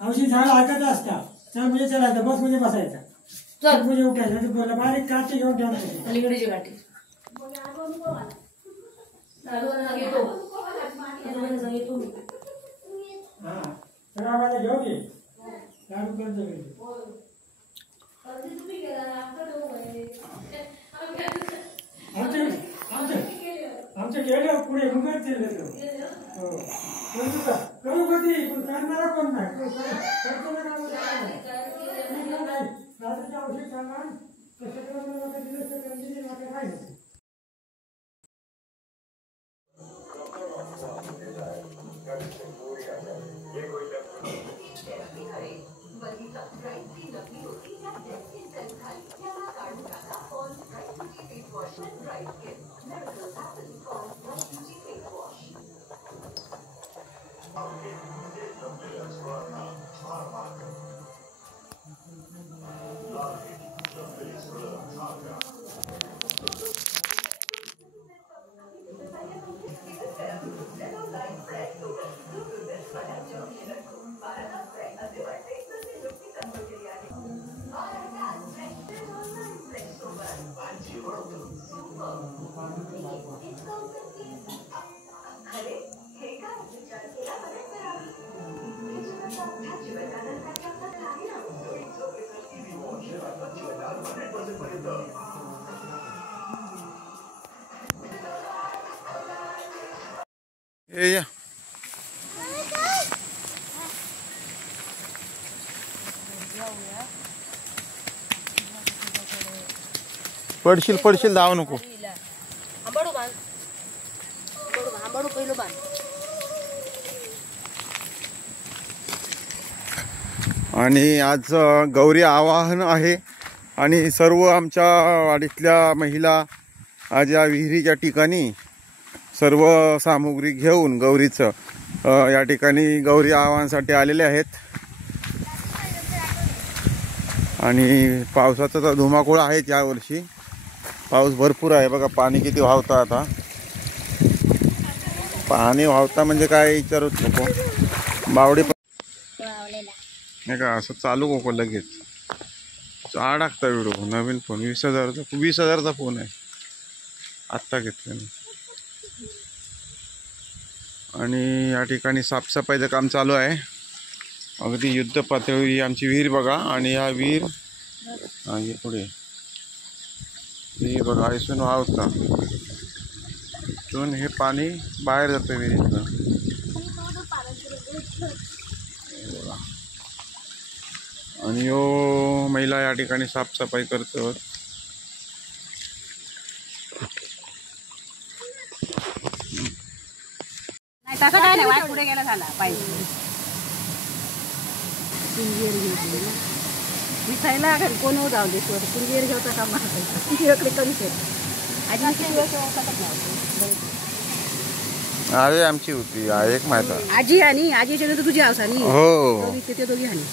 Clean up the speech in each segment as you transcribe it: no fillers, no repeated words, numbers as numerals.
औषध झाड ऐकत असतात. चल म्हणजे चला बस मध्ये बसायचा. चल म्हणजे उठायचं बोला बारीक काठी घेऊन ठेवायची अलीकडची काठी. हा तर आम्हाला घेऊ घे लाडू करतो. आमच्या गेल्या पुढे मुंबईत करू कधी करणारा कोण नाही करतो ना रात्रीच्या औषध सांगा कसं दिलं या पडशील पडशील धाव नको. आणि आज गौरी आवाहन आहे आणि सर्व आमच्या वाडीतल्या महिला आज या विहिरीच्या ठिकाणी सर्व सामुग्री घेऊन गौरीचं या ठिकाणी गौरी आवाहनासाठी आलेले आहेत. आणि पावसाचा तर धुमाकूळ आहे यावर्षी. पाऊस भरपूर आहे बघा. पाणी किती वाहतं आता. पाणी वाहता म्हणजे काय विचारूच नको. बावडी नाही का असं चालू नको लगेच. टाकता व्हिडिओ. नवीन फोन 20,000चा फोन आहे आत्ता घेतला. आणि या ठिकाणी साफसफाईचं काम चालू आहे. अगदी युद्ध पातळी आमची विहीर बघा. आणि हा विहीर हे पुढे विहीर बघा ऐसून वाहता. इथून हे पाणी बाहेर जातं विहिरीतनं. आणि यो महिला या ठिकाणी साफसफाई करतो. तसं काय नाही. वाट पुढे गेला झाला पाहिजे विसायला घरी कोण जाऊ दे स्वर कुंजीर घेऊता का माझ्याकडे कमी अरे आमची होती एक माहिती आजी आणि आजीच्या नंतर तुझी आवसानी हो ते दोघी आणि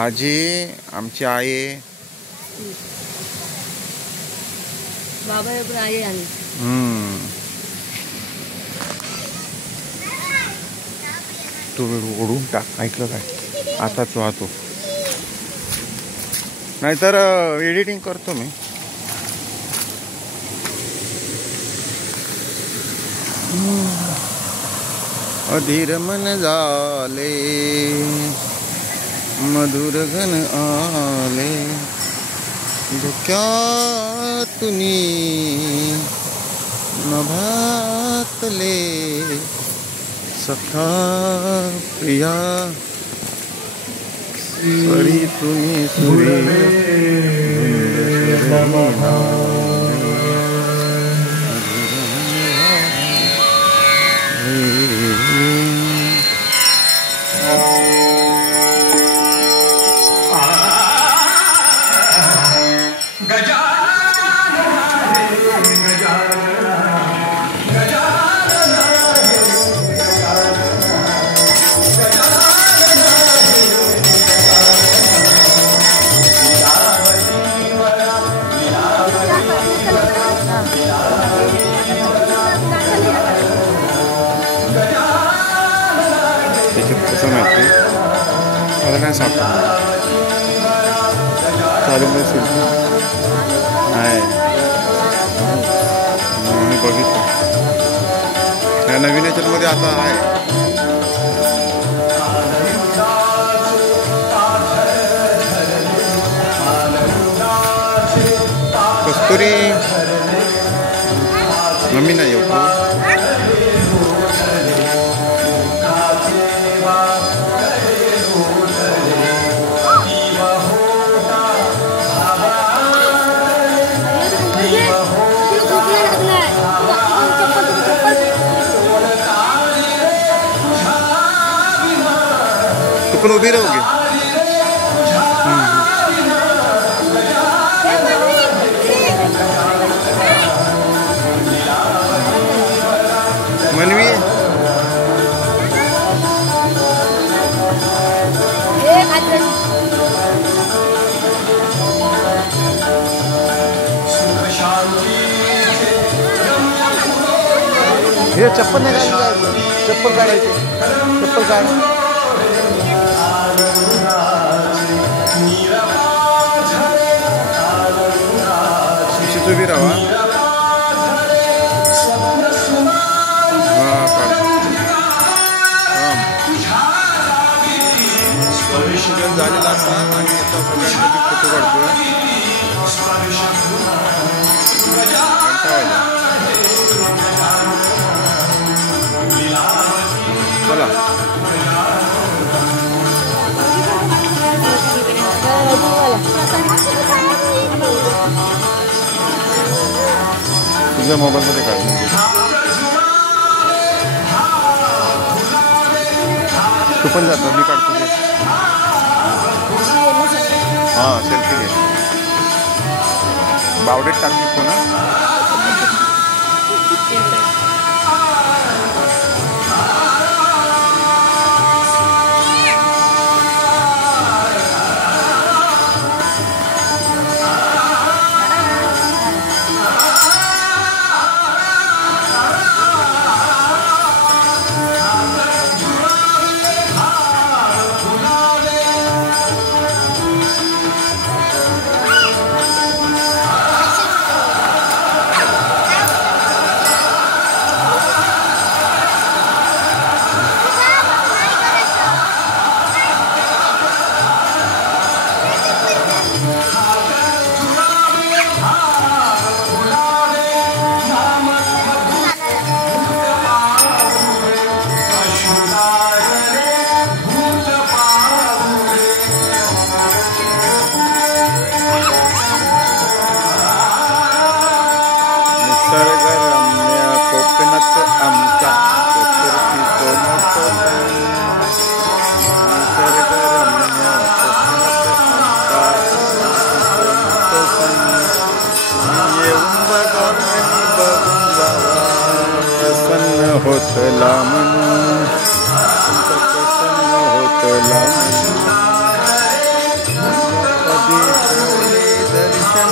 आजी आमची आई बाबा आई आणि तू ओढून टाक. ऐकलं काय आताच वाहतो नाहीतर एडिटिंग करतो मी. अधीर मन झाले मधुर घन आले धुक्यातुनी नभातले सखा प्रिया सरी तुनी सुरे मला नाही सापडलं. चालेल नाही मी बघितलं या नवीन याच्यामध्ये आता आहे. कस्तुरी मम्मी नाही येऊ तू पण उभी राहू घे. मनवी हे चप्पल नाही काढायचं. चप्पल काढायचे. चप्पल काढ. उभी राहा. विसर्जन झालेला असतात आणि आता सगळ्यांसाठी फोटो काढतोय. चला तुझ्या मोबाईलमध्ये काढ. तू पण जातो मी काढतो. हां सेल्फी घे. बावडेत टाक शकतो ना. होतला मन प्रसन्न होतला कधी दर्शन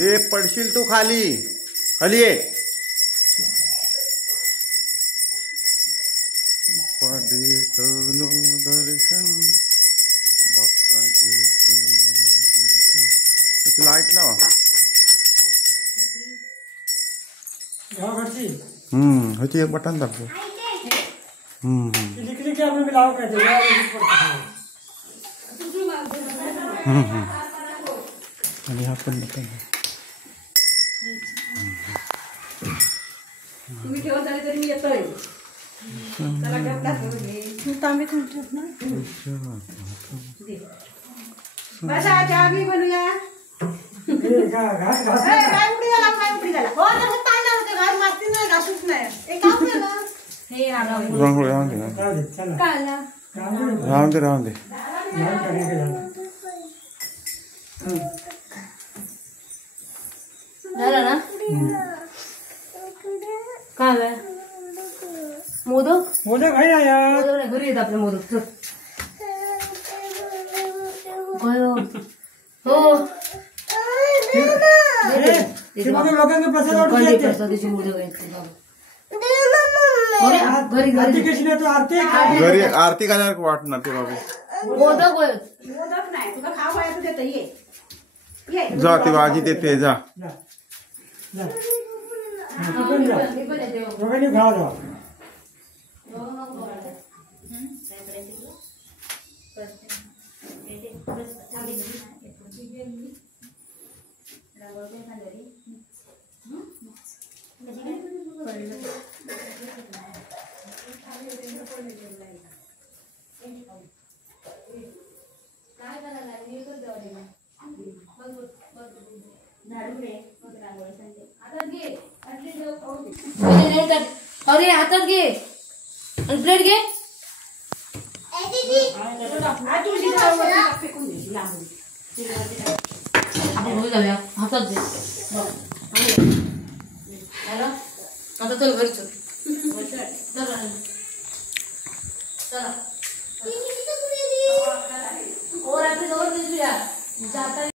हे पडशील तू खाली खाली ये. देतलो दर्शन बाप्पा देतलो दर्शन. त्याची लाईट लावा. गावाकडची ह्याची एक बटन दाखव. लिखली की आपण लावा काय आणि हा पण बटन. तुम्ही ठेवत झाले तरी मी येतोय. तांबे ठेवत ना बसा चहा बी बनवूया. काय उडी झाला काय उडी झाला. हो तर तांदळा होते घास मारती नाही घासूच नाही. एक काम केलं हे राहून दे राहून दे. झालं ना काय मोदक मोदक आहे ना घरी येत आपले मोदक. हो लोकांना प्रसाद वाटून येते. प्रसादाची मोदक घरी आरती कशी नाही तू आरती घरी आरती घालायला वाटणार ते बाबू. मोदक मोदक नाही तुला खाऊ व्हायचं देतं ये जा ते भाजी देते जा. दोघांनी खावा जावा. अरे हातात घे आणि प्लेट घे. हातात घे. आता चल घरी चल. चला रात्री जवळ जाता